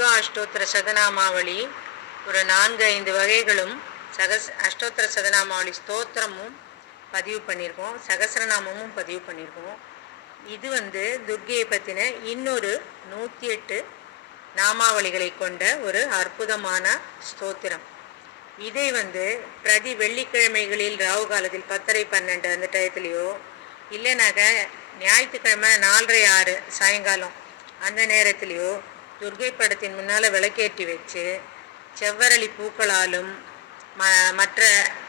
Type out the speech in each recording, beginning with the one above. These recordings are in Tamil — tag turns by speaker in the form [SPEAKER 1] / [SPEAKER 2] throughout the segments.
[SPEAKER 1] துர்கா அஷ்டோத்திர சதநாமாவளி. ஒரு நான்கு ஐந்து வகைகளும் சகஸ் அஷ்டோத்திர சதநாமாவளி ஸ்தோத்திரமும் பதிவு பண்ணியிருக்கோம். சகஸ்ரநாமமும் பதிவு பண்ணியிருக்கோம். இது வந்து துர்கையை பற்றின இன்னொரு நூற்றி எட்டு நாமாவளிகளை கொண்ட ஒரு அற்புதமான ஸ்தோத்திரம். இதை வந்து பிரதி வெள்ளிக்கிழமைகளில் ராகு காலத்தில் பத்தரை பன்னெண்டு அந்த டயத்துலேயோ இல்லைனாக்க ஞாயிற்றுக்கிழமை நாலரை ஆறு சாயங்காலம் அந்த நேரத்துலேயோ துர்கை படத்தின் முன்னால் விளக்கேற்றி வச்சு செவ்வரளி பூக்களாலும் ம மற்ற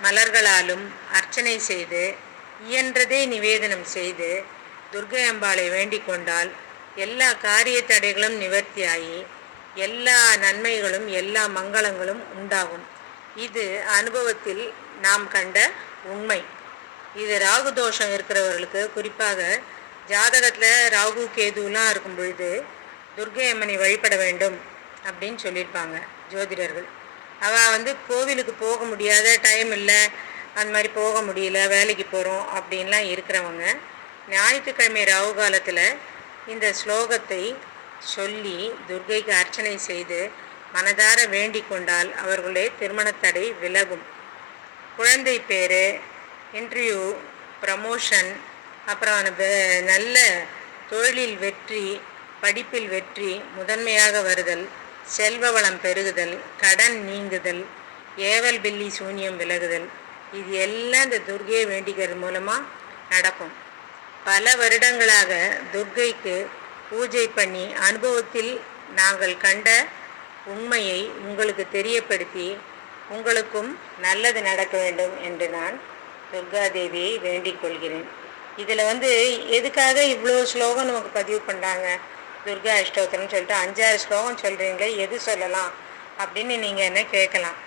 [SPEAKER 1] மலர்களாலும் அர்ச்சனை செய்து இயன்றதே நிவேதனம் செய்து துர்கை அம்பாளை வேண்டிக் கொண்டால் எல்லா காரிய தடைகளும் நிவர்த்தியாகி எல்லா நன்மைகளும் எல்லா மங்களங்களும் உண்டாகும். இது அனுபவத்தில் நாம் கண்ட உண்மை. இது ராகு தோஷம் இருக்கிறவர்களுக்கு குறிப்பாக ஜாதகத்தில் ராகு கேதுலாம் இருக்கும் பொழுது துர்கை அம்மனை வழிபட வேண்டும் அப்படின்னு சொல்லியிருப்பாங்க ஜோதிடர்கள். அவள் வந்து கோவிலுக்கு போக முடியாத டைம் இல்லை அந்த மாதிரி போக முடியல வேலைக்கு போகிறோம் அப்படின்லாம் இருக்கிறவங்க ஞாயிற்றுக்கிழமை ராகு காலத்தில் இந்த ஸ்லோகத்தை சொல்லி துர்கைக்கு அர்ச்சனை செய்து மனதார வேண்டிக் கொண்டால் அவர்களுடைய திருமணத்தடை விலகும். குழந்தை பேர் இன்டர்வியூ ப்ரமோஷன் அப்புறம் நல்ல தொழிலில் வெற்றி படிப்பில் வெற்றி முதன்மையாக வருதல் செல்வ வளம் பெருகுதல் கடன் நீங்குதல் ஏவல் பில்லி சூனியம் விலகுதல். இது எல்லாம் இந்த துர்கையை வேண்டிக்கிறது மூலமாக நடக்கும். பல வருடங்களாக துர்கைக்கு பூஜை பண்ணி அனுபவத்தில் நாங்கள் கண்ட உண்மையை உங்களுக்கு தெரியப்படுத்தி உங்களுக்கும் நல்லது நடக்க வேண்டும் என்று நான் துர்காதேவியை வேண்டிக் கொள்கிறேன். இதில் வந்து எதுக்காக இவ்வளோ ஸ்லோகம் நமக்கு பதிவு பண்ணுறாங்க துர்கா அஷ்டோத்திரம்னு சொல்லிட்டு அஞ்சாறு ஸ்லோகம் சொல்கிறீங்களே எது சொல்லலாம்? அப்படின்னு நீங்கள் என்ன கேட்கலாம்.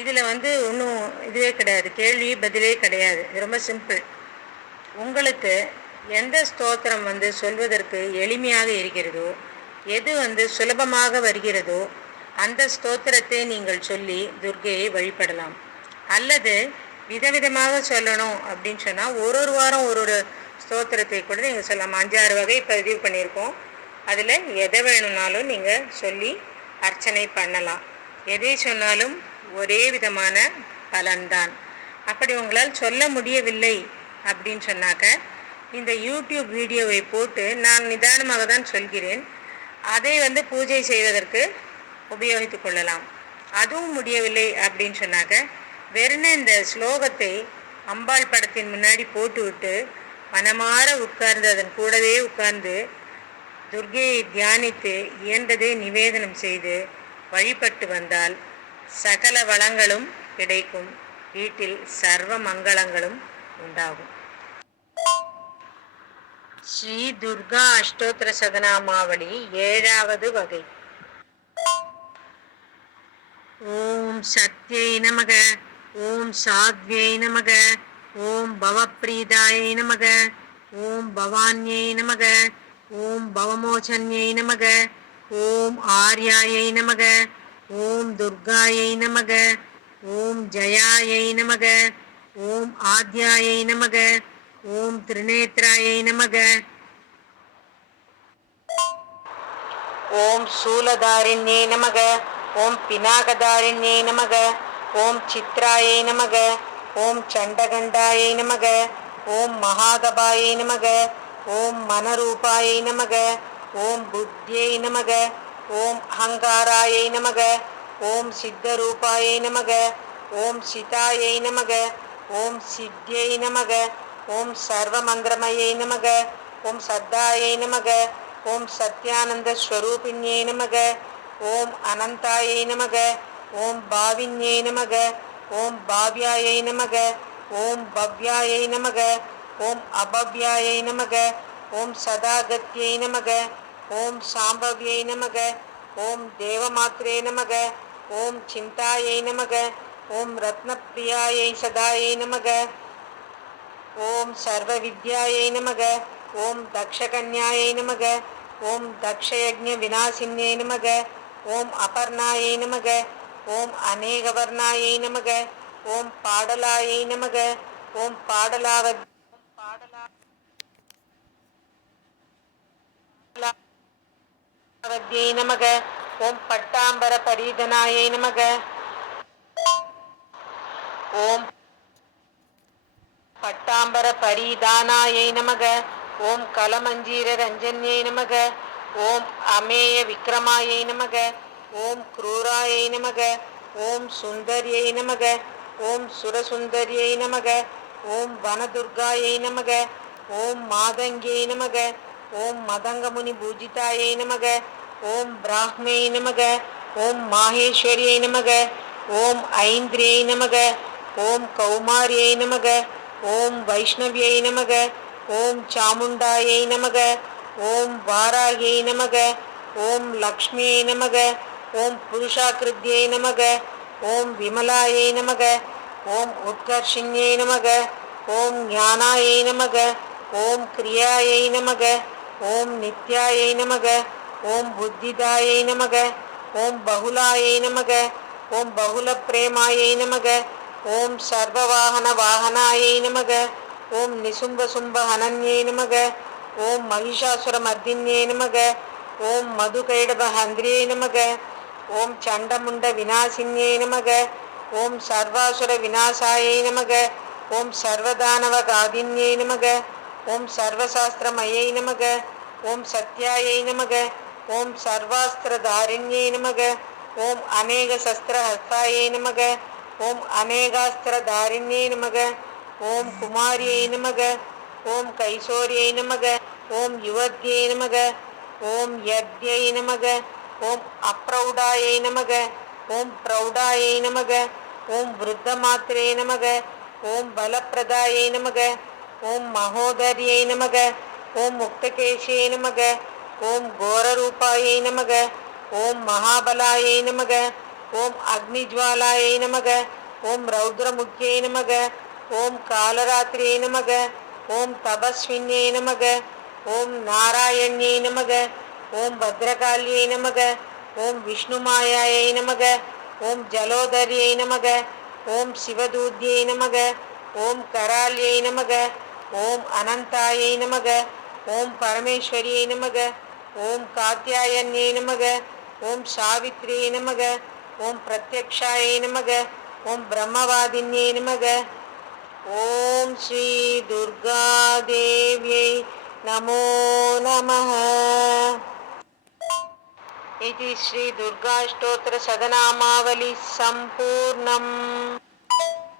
[SPEAKER 1] இதில் வந்து ஒன்றும் இதுவே கிடையாது கேள்வி பதிலே கிடையாது. இது ரொம்ப சிம்பிள் உங்களுக்கு எந்த ஸ்தோத்திரம் வந்து சொல்வதற்கு எளிமையாக இருக்கிறதோ எது வந்து சுலபமாக வருகிறதோ அந்த ஸ்தோத்திரத்தை நீங்கள் சொல்லி துர்கையை வழிபடலாம். அல்லது விதவிதமாக சொல்லணும் அப்படின்னு சொன்னால் ஒரு ஒரு வாரம் ஒரு ஒரு ஸ்தோத்திரத்தை கூட நீங்கள் சொல்லலாம். அஞ்சாறு வகை பதிவு பண்ணியிருக்கோம். அதில் எதை வேணும்னாலும் நீங்கள் சொல்லி அர்ச்சனை பண்ணலாம். எதை சொன்னாலும் ஒரே விதமான பலன்தான். அப்படி உங்களால் சொல்ல முடியவில்லை அப்படின்னு சொன்னாக்க இந்த யூடியூப் வீடியோவை போட்டு நான் நிதானமாக தான் சொல்கிறேன். அதை வந்து பூஜை செய்வதற்கு உபயோகித்து கொள்ளலாம். அதுவும் முடியவில்லை அப்படின்னு சொன்னாக்க வெறும் இந்த ஸ்லோகத்தை அம்பாள் படத்தின் முன்னாடி போட்டுவிட்டு மனமாற உட்கார்ந்து அதன் கூடவே உட்கார்ந்து துர்கையை தியானித்து இயன்றதை நிவேதனம் செய்து வழிபட்டு வந்தால் சகல வளங்களும் கிடைக்கும். வீட்டில் சர்வ மங்களங்களும் உண்டாகும். ஸ்ரீ துர்கா அஷ்டோத்திர சதனாமாவளி ஏழாவது வகை. ஓம் சத்யை நமக ஓம் சாத்வியை நமக ஓம் பவப்ரீதாயை நமக ஓம் பவான்யை நமக ஓம் பவமோச்சன்யை நமக ஓம் ஆர்யாயை நமக ஓம் துர்காயை நமக ஓம் ஜயாயை நமக ஓம் ஆத்யாயை நமக ஓம் திரிநேத்ராயை நமக. ஓம் சூலதாரிண்யை நமக ஓம் பினாகதாரிண்யை நமக ஓம் சித்ராயை நமக ஓம் சண்டகண்டாயை நமக ஓம் மகாதபாயை நமக ஓம் மனரூபாயை நமக ஓம் புத்தியை நமக ஓம் அகங்காராயை நமக ஓம் சித்தரூபாயை நமக ஓம் சிதாயை நமக ஓம் சித்தியை நமக ஓம் சர்வமந்திரமயை நமக ஓம் சத்தாயை நமக ஓம் சத்யானந்த ஸ்வரூபிணியை நமக ஓம் அனந்தாயை நமக ஓம் பாவின்யை நமக ஓம் பாவ்யாயை நமக ஓம் பவ்யாயை நமக ஓம் அபவ்யாயை நமக ஓம் சதாகத்யை நமக ஓம் சாம்பவ்யை நமக ஓம் தேவமாத்ரே நமக ஓம் சிந்தாயை நமக ஓம் ரத்னப்பிரியாயை சதாயை நமக ஓம் சர்வ வித்யாயை நமக ஓம் தக்ஷகன்யாயை நமக ஓம் தக்ஷயஜ்ஞ விநாசின்யை நமக ஓம் அபர்ணாயை நமக ஓம் அநேகவர்ணாயை நமக ஓம் பாடலாயை நமக ஓம் பாடலாவத் பாடலாவத்யை நமக ஓம் பட்டாம்பர பரீதனாயை நமக. ஓம் பட்டாம்பர பரிதானாயை நமக. ஓம் கலமஞ்சீர ரஞ்சன்யை நமக. ஓம் அமேய விக்ரமாயை நமக. ஓம் குரூராயை நமக. ஓம் சுந்தரியை நமக. ஓம் சுரசுந்தரியை நமக. ஓம் வனதுர்காயை நமக ஓம் மாதங்கியை நமக ஓம் மதங்கமுனி பூஜிதாயை நமக ஓம் பிராஹ்மே நமக ஓம் மாகேஸ்வரியை நமக ஓம் ஐந்திரியை நமக ஓம் கௌமாரியை நமக ஓம் வைஷ்ணவியை நமக ஓம் சாமுண்டாயை நமக ஓம் வாராகியை நமக ஓம் லக்ஷ்மியை நமக ஓம் புருஷாகிருத்தியை நமக ஓம் விமலாயை நமக ஓம் உத்கர்ஷிண்யை நமக ஓம் ஞானாயை நமக ஓம் கிரியாயை நமக ஓம் நித்யாயை நமக ஓம் புத்திதாயை நமக ஓம் பகுலாயை நமக ஓம் பகுல பிரேமாயை நமக ஓம் சர்வவாகன வாகனாயை நமக ஓம் நிசும்ப சும்ப ஹனன்யை நமக ஓம் மகிஷாசுர மர்தின்யை நமக ஓம் மதுகைடப ஹந்திரியை நமக ஓம் சண்டமுண்ட விநாசின்யை நமக ஓம் சர்வாசுர விநாசாயை நமக ஓம் சர்வதானவ காதின்யை நமக ஓம் சர்வசாஸ்திரமயை நமக ஓம் சத்யாயை நமக ஓம் சர்வாஸ்திரதாரிண்யை நமக ஓம் அநேக சஸ்திரஹஸ்தாயை நமக ஓம் அநேகாஸ்திரதாரிண்யை நமக ஓம் குமாரியை நமக ஓம் கைசோரியை நமக ஓம் யுவத்யை நமக ஓம் யத்யை நமக ஓம் அப்ரௌடாயை நமக ஓம் பிரௌடாயை நமக ஓம் விருத்த விருத்தமாத்திரை நமக ஓம் பலப்பிரதாயை நமக ஓம் மகோதரியை நமக ஓம் முக்தகேஷியை நமக ஓம் கோரரூபாயை நமக ஓம் மகாபலாயை நமக ஓம் அக்னிஜ்வாலாயை நமக ஓம் ரௌத்ரமுக்கியை நமக ஓம் காலராத்திரியை நமக ஓம் தபஸ்வின்யை நமக ஓம் நாராயண்யை நமக ஓம் பத்ரகாளியை நமக ஓம் விஷ்ணுமாயாயை நமக ஓம் ஜலோதரியை நமக ஓம் சிவதூத்யை நமக ஓம் கரால்யை நமக ஓம் அனந்தாயை நமக ஓம் பரமேஸ்வரியை நமக ஓம் காத்தியாயன்யை நமக ஓம் சாவித்ரியை நமக ஓம் பிரத்யக்ஷாயை நமக ஓம் பிரம்மவாதின்யை நமக. ஓம் ஸ்ரீ துர்காதேவியை நமோ நமः इति श्रीदुर्गाष्टोत्तरसदनामावलिः सम्पूर्णम्